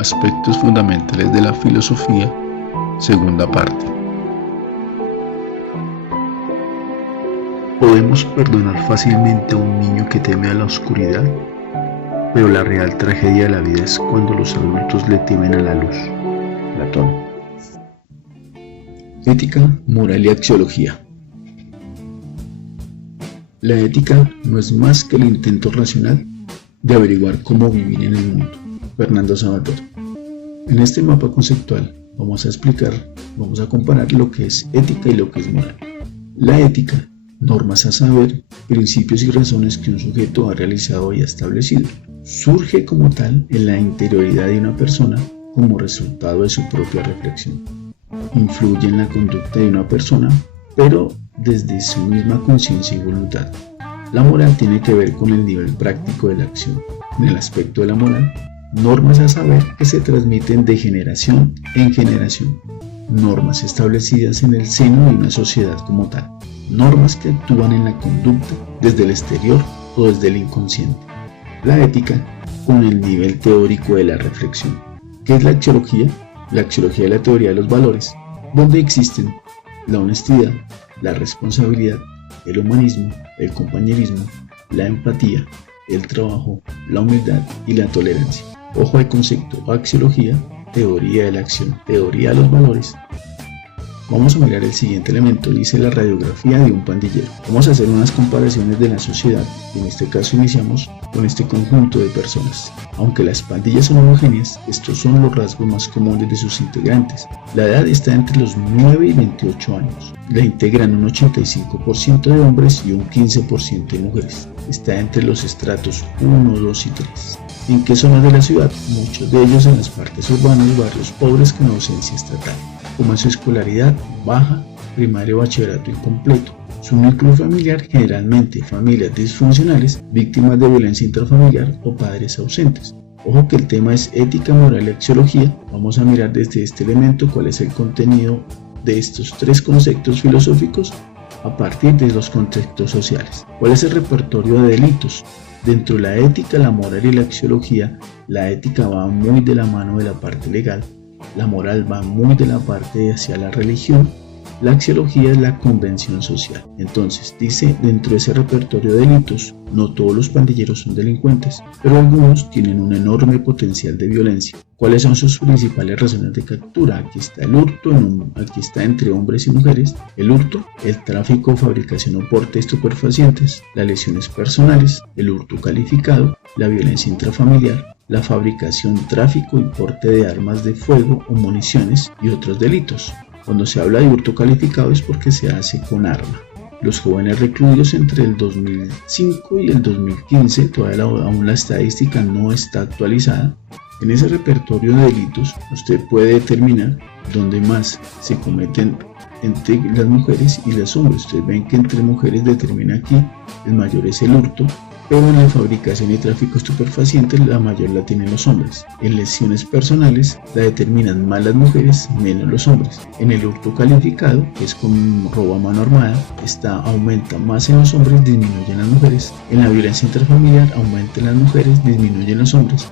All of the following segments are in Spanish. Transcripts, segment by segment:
Aspectos fundamentales de la filosofía, segunda parte. Podemos perdonar fácilmente a un niño que teme a la oscuridad, pero la real tragedia de la vida es cuando los adultos le temen a la luz. Platón. Ética, moral y axiología. La ética no es más que el intento racional de averiguar cómo vivir en el mundo. Fernando Savater. En este mapa conceptual vamos a comparar lo que es ética y lo que es moral. La ética, normas a saber, principios y razones que un sujeto ha realizado y ha establecido. Surge como tal en la interioridad de una persona como resultado de su propia reflexión. Influye en la conducta de una persona, pero desde su misma conciencia y voluntad. La moral tiene que ver con el nivel práctico de la acción. En el aspecto de la moral, normas a saber que se transmiten de generación en generación. Normas establecidas en el seno de una sociedad como tal. Normas que actúan en la conducta desde el exterior o desde el inconsciente. La ética con el nivel teórico de la reflexión. ¿Qué es la axiología? La axiología es la teoría de los valores, donde existen la honestidad, la responsabilidad, el humanismo, el compañerismo, la empatía, el trabajo, la humildad y la tolerancia. Ojo al concepto axiología, teoría de la acción, teoría de los valores. Vamos a mirar el siguiente elemento, dice la radiografía de un pandillero. Vamos a hacer unas comparaciones de la sociedad, y en este caso iniciamos con este conjunto de personas. Aunque las pandillas son homogéneas, estos son los rasgos más comunes de sus integrantes. La edad está entre los 9 y 28 años. La integran un 85% de hombres y un 15% de mujeres. Está entre los estratos 1, 2 y 3. ¿En qué zonas de la ciudad? Muchos de ellos en las partes urbanas y barrios pobres con ausencia estatal. Como su escolaridad baja, primario o bachillerato incompleto. Su núcleo familiar, generalmente familias disfuncionales, víctimas de violencia intrafamiliar o padres ausentes. Ojo que el tema es ética, moral y axiología. Vamos a mirar desde este elemento cuál es el contenido de estos tres conceptos filosóficos a partir de los contextos sociales. ¿Cuál es el repertorio de delitos? Dentro de la ética, la moral y la axiología, la ética va muy de la mano de la parte legal, la moral va muy de la parte hacia la religión, la axiología es la convención social. Entonces, dice, dentro de ese repertorio de delitos, no todos los pandilleros son delincuentes, pero algunos tienen un enorme potencial de violencia. ¿Cuáles son sus principales razones de captura? Aquí está el hurto, aquí está entre hombres y mujeres, el hurto, el tráfico, fabricación o porte de estupefacientes, las lesiones personales, el hurto calificado, la violencia intrafamiliar, la fabricación, tráfico y porte de armas de fuego o municiones y otros delitos. Cuando se habla de hurto calificado es porque se hace con arma. Los jóvenes recluidos entre el 2005 y el 2015, todavía aún la estadística no está actualizada. En ese repertorio de delitos usted puede determinar dónde más se cometen entre las mujeres y los hombres. Ustedes ven que entre mujeres determina aquí el mayor es el hurto, pero en la fabricación y tráfico de estupefacientes la mayor la tienen los hombres. En lesiones personales la determinan más las mujeres, menos los hombres. En el hurto calificado, que es con robo a mano armada, aumenta más en los hombres, disminuye en las mujeres. En la violencia intrafamiliar aumenta en las mujeres, disminuye en los hombres.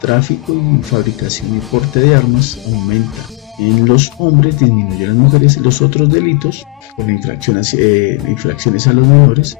Tráfico y fabricación y porte de armas aumenta en los hombres, disminuye en las mujeres. Los otros delitos, con infracciones a los menores,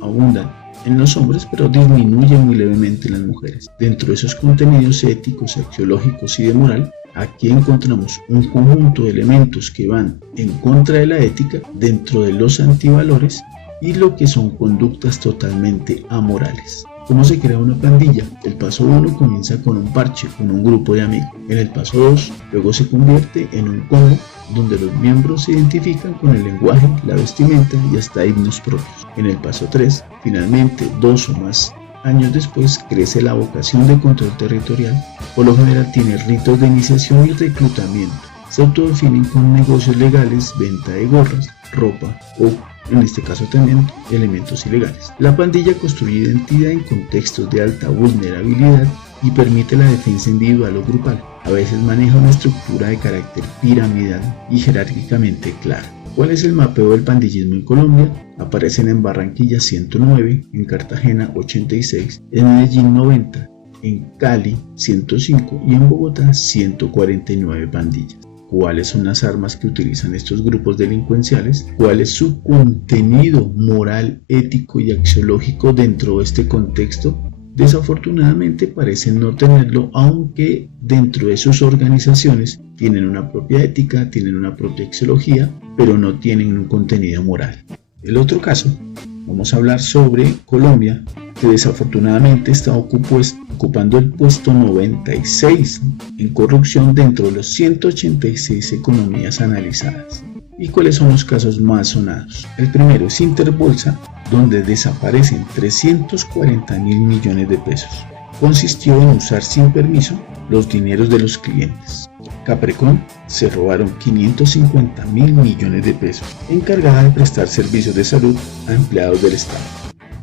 abundan en los hombres, pero disminuyen muy levemente en las mujeres. Dentro de esos contenidos éticos, axiológicos y de moral, aquí encontramos un conjunto de elementos que van en contra de la ética, dentro de los antivalores y lo que son conductas totalmente amorales. ¿Cómo se crea una pandilla? El paso 1 comienza con un parche, con un grupo de amigos. En el paso 2, luego se convierte en un combo donde los miembros se identifican con el lenguaje, la vestimenta y hasta himnos propios. En el paso 3, finalmente, 2 o más años después, crece la vocación de control territorial. Por lo general tiene ritos de iniciación y reclutamiento. Se autodefinen con negocios legales, venta de gorras, ropa o, en este caso también, elementos ilegales. La pandilla construye identidad en contextos de alta vulnerabilidad y permite la defensa individual o grupal. A veces maneja una estructura de carácter piramidal y jerárquicamente clara. ¿Cuál es el mapeo del pandillismo en Colombia? Aparecen en Barranquilla 109, en Cartagena 86, en Medellín 90, en Cali 105 y en Bogotá 149 pandillas. ¿Cuáles son las armas que utilizan estos grupos delincuenciales? ¿Cuál es su contenido moral, ético y axiológico dentro de este contexto? Desafortunadamente parecen no tenerlo, aunque dentro de sus organizaciones tienen una propia ética, tienen una propia axiología, pero no tienen un contenido moral. El otro caso, vamos a hablar sobre Colombia, que desafortunadamente está ocupando el puesto 96 en corrupción dentro de los 186 economías analizadas. ¿Y cuáles son los casos más sonados? El primero es Interbolsa, donde desaparecen 340.000 millones de pesos. Consistió en usar sin permiso los dineros de los clientes. Caprecon se robaron 550.000 millones de pesos, encargada de prestar servicios de salud a empleados del Estado.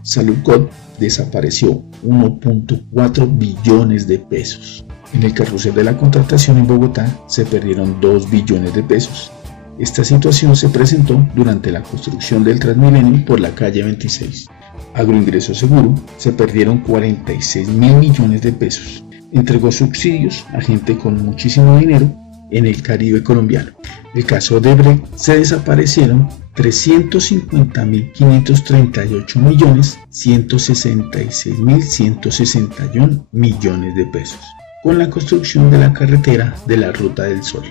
Saludcot desapareció 1.4 billones de pesos. En el carrusel de la contratación en Bogotá se perdieron 2 billones de pesos. Esta situación se presentó durante la construcción del Transmilenio por la calle 26. Agroingreso Seguro se perdieron 46.000 millones de pesos. Entregó subsidios a gente con muchísimo dinero en el Caribe colombiano. El caso Odebrecht se desaparecieron 350.536.166.161 millones de pesos con la construcción de la carretera de la Ruta del Sol.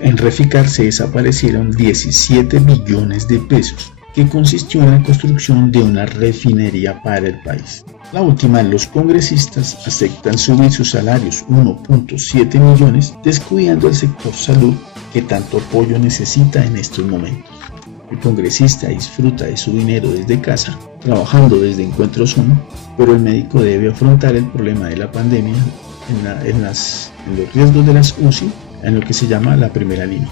En Reficar se desaparecieron 17 billones de pesos, que consistió en la construcción de una refinería para el país. La última, los congresistas aceptan subir sus salarios 1.7 millones, descuidando el sector salud que tanto apoyo necesita en estos momentos. El congresista disfruta de su dinero desde casa, trabajando desde Encuentro Zoom, pero el médico debe afrontar el problema de la pandemia en los riesgos de las UCI, en lo que se llama la primera línea.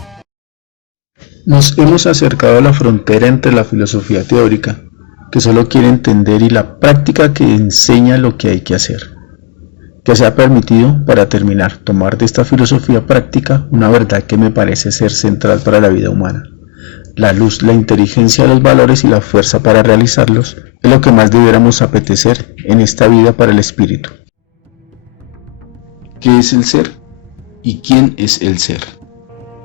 Nos hemos acercado a la frontera entre la filosofía teórica, que solo quiere entender, y la práctica que enseña lo que hay que hacer. Que se ha permitido, para terminar, tomar de esta filosofía práctica una verdad que me parece ser central para la vida humana. La luz, la inteligencia, los valores y la fuerza para realizarlos es lo que más debiéramos apetecer en esta vida para el espíritu. ¿Qué es el ser? ¿Y quién es el ser?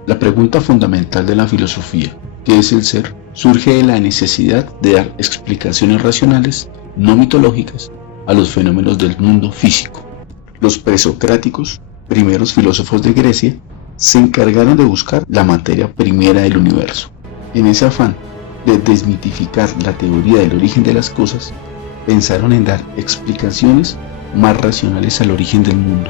La pregunta fundamental de la filosofía, ¿qué es el ser?, surge de la necesidad de dar explicaciones racionales, no mitológicas, a los fenómenos del mundo físico. Los presocráticos, primeros filósofos de Grecia, se encargaron de buscar la materia primera del universo. En ese afán de desmitificar la teoría del origen de las cosas, pensaron en dar explicaciones más racionales al origen del mundo.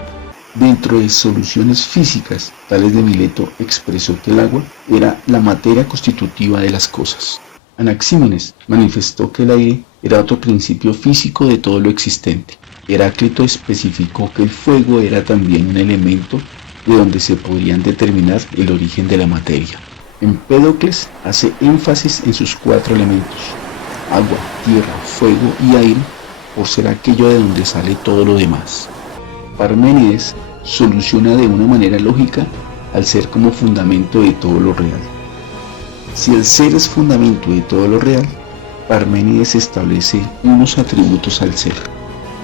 Dentro de soluciones físicas, Tales de Mileto expresó que el agua era la materia constitutiva de las cosas. Anaxímenes manifestó que el aire era otro principio físico de todo lo existente. Heráclito especificó que el fuego era también un elemento de donde se podrían determinar el origen de la materia. Empédocles hace énfasis en sus 4 elementos: agua, tierra, fuego y aire, por ser aquello de donde sale todo lo demás. Parménides soluciona de una manera lógica al ser como fundamento de todo lo real. Si el ser es fundamento de todo lo real, Parménides establece unos atributos al ser.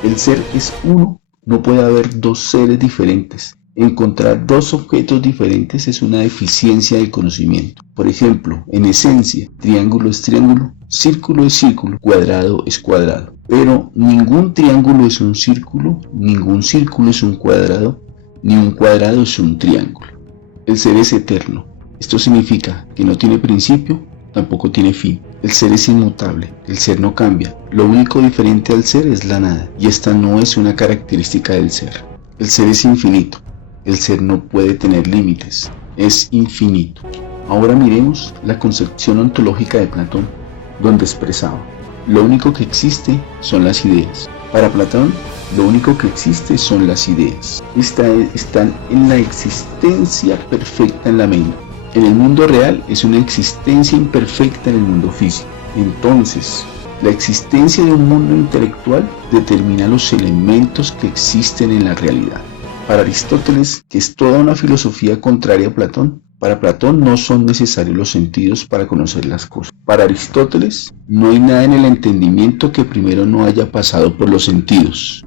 El ser es uno, no puede haber 2 seres diferentes. Encontrar 2 objetos diferentes es una deficiencia del conocimiento. Por ejemplo, en esencia, triángulo es triángulo, círculo es círculo, cuadrado es cuadrado. Pero ningún triángulo es un círculo, ningún círculo es un cuadrado, ni un cuadrado es un triángulo. El ser es eterno. Esto significa que no tiene principio, tampoco tiene fin. El ser es inmutable, el ser no cambia. Lo único diferente al ser es la nada, y esta no es una característica del ser. El ser es infinito. El ser no puede tener límites, es infinito. Ahora miremos la concepción ontológica de Platón, donde expresaba: lo único que existe son las ideas. Para Platón, lo único que existe son las ideas. Están en la existencia perfecta en la mente. En el mundo real es una existencia imperfecta en el mundo físico. Entonces, la existencia de un mundo intelectual determina los elementos que existen en la realidad. Para Aristóteles, que es toda una filosofía contraria a Platón, para Platón no son necesarios los sentidos para conocer las cosas. Para Aristóteles, no hay nada en el entendimiento que primero no haya pasado por los sentidos.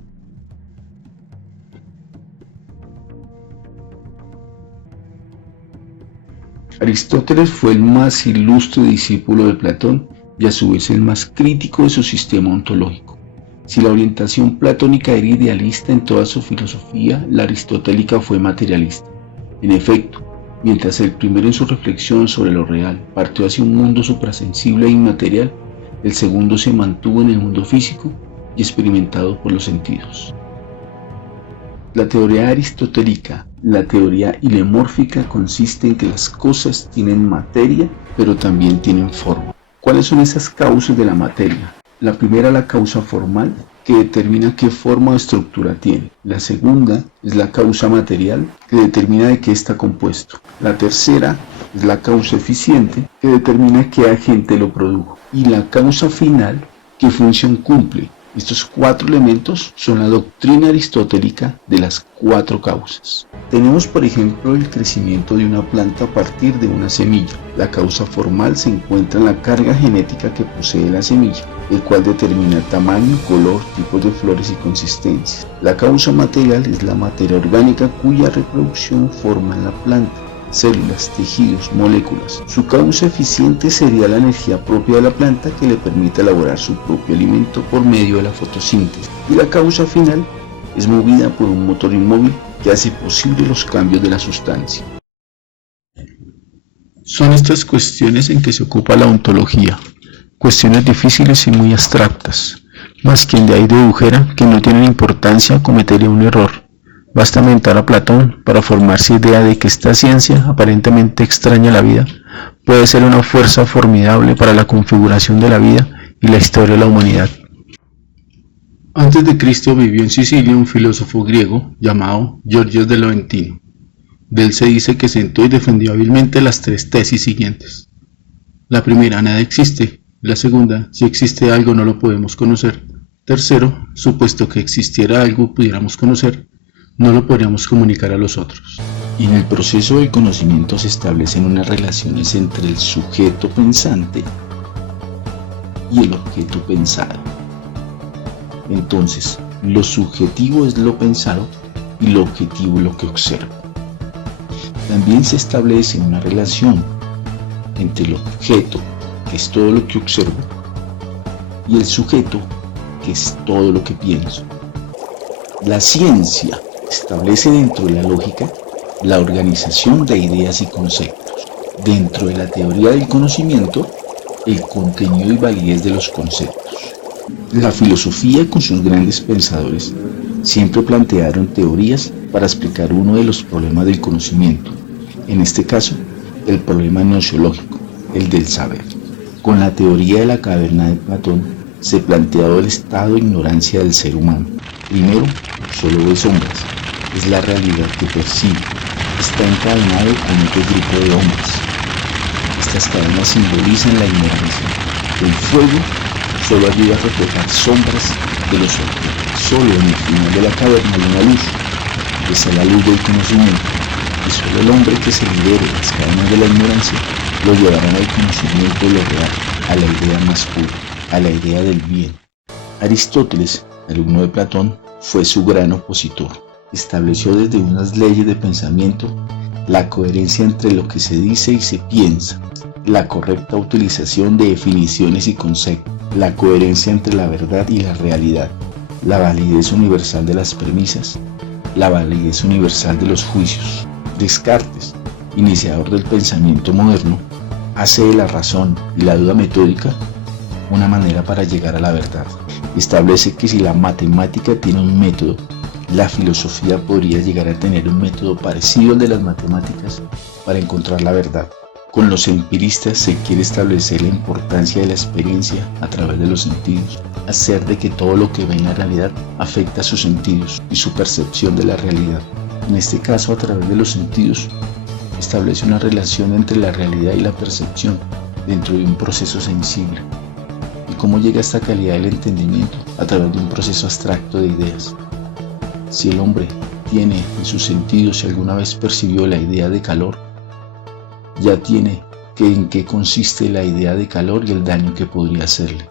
Aristóteles fue el más ilustre discípulo de Platón y a su vez el más crítico de su sistema ontológico. Si la orientación platónica era idealista en toda su filosofía, la aristotélica fue materialista. En efecto, mientras el primero en su reflexión sobre lo real partió hacia un mundo suprasensible e inmaterial, el segundo se mantuvo en el mundo físico y experimentado por los sentidos. La teoría aristotélica, la teoría ilemórfica, consiste en que las cosas tienen materia, pero también tienen forma. ¿Cuáles son esas causas de la materia? La primera, la causa formal, que determina qué forma o estructura tiene. La segunda es la causa material, que determina de qué está compuesto. La tercera es la causa eficiente, que determina qué agente lo produjo. Y la causa final, qué función cumple. Estos cuatro elementos son la doctrina aristotélica de las cuatro causas. Tenemos, por ejemplo, el crecimiento de una planta a partir de una semilla. La causa formal se encuentra en la carga genética que posee la semilla, el cual determina tamaño, color, tipos de flores y consistencia. La causa material es la materia orgánica cuya reproducción forma en la planta. Células, tejidos, moléculas. Su causa eficiente sería la energía propia de la planta que le permite elaborar su propio alimento por medio de la fotosíntesis. Y la causa final es movida por un motor inmóvil que hace posible los cambios de la sustancia. Son estas cuestiones en que se ocupa la ontología, cuestiones difíciles y muy abstractas, mas quien de ahí dedujera que no tienen importancia cometería un error. Basta mentar a Platón para formarse idea de que esta ciencia, aparentemente extraña a la vida, puede ser una fuerza formidable para la configuración de la vida y la historia de la humanidad. Antes de Cristo vivió en Sicilia un filósofo griego llamado Georgios de Laurentino. De él se dice que sentó y defendió hábilmente las tres tesis siguientes. La primera, nada existe. La segunda, si existe algo no lo podemos conocer. Tercero, supuesto que existiera algo pudiéramos conocer, no lo podríamos comunicar a los otros. En el proceso del conocimiento se establecen unas relaciones entre el sujeto pensante y el objeto pensado. Entonces, lo subjetivo es lo pensado y lo objetivo lo que observo. También se establece una relación entre el objeto, que es todo lo que observo, y el sujeto, que es todo lo que pienso. La ciencia establece dentro de la lógica la organización de ideas y conceptos. Dentro de la teoría del conocimiento, el contenido y validez de los conceptos. La filosofía, con sus grandes pensadores, siempre plantearon teorías para explicar uno de los problemas del conocimiento. En este caso, el problema gnoseológico, el del saber. Con la teoría de la caverna de Platón, se planteó el estado de ignorancia del ser humano. Primero, solo ve sombras. Es la realidad que percibe. Está encadenado con otro grupo de hombres. Estas cadenas simbolizan la ignorancia. El fuego solo ayuda a reflejar sombras de los objetos. Solo en el final de la caverna hay una luz. Esa es la luz del conocimiento. Y solo el hombre que se libere de las cadenas de la ignorancia lo llevarán al conocimiento de lo real, a la idea más pura, a la idea del bien. Aristóteles, alumno de Platón, fue su gran opositor. Estableció desde unas leyes de pensamiento la coherencia entre lo que se dice y se piensa, la correcta utilización de definiciones y conceptos, la coherencia entre la verdad y la realidad, la validez universal de las premisas, la validez universal de los juicios. Descartes, iniciador del pensamiento moderno, hace de la razón y la duda metódica una manera para llegar a la verdad. Establece que si la matemática tiene un método, la filosofía podría llegar a tener un método parecido al de las matemáticas para encontrar la verdad. Con los empiristas se quiere establecer la importancia de la experiencia a través de los sentidos, hacer de que todo lo que ve en la realidad afecta a sus sentidos y su percepción de la realidad. En este caso, a través de los sentidos, establece una relación entre la realidad y la percepción dentro de un proceso sensible. ¿Y cómo llega a esta calidad del entendimiento? A través de un proceso abstracto de ideas. Si el hombre tiene en sus sentidos, si alguna vez percibió la idea de calor, ya tiene que en qué consiste la idea de calor y el daño que podría hacerle.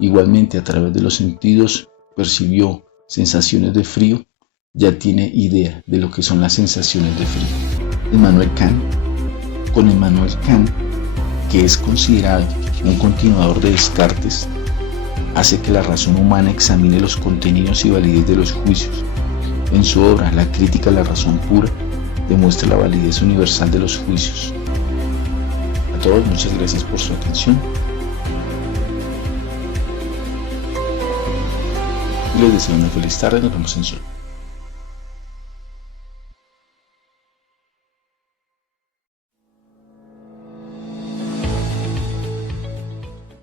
Igualmente, a través de los sentidos percibió sensaciones de frío, ya tiene idea de lo que son las sensaciones de frío. Immanuel Kant con Immanuel Kant, que es considerado un continuador de Descartes, hace que la razón humana examine los contenidos y validez de los juicios. En su obra La crítica a la razón pura, demuestra la validez universal de los juicios. A todos, muchas gracias por su atención y les deseo una feliz tarde. Nos vemos en Zoom.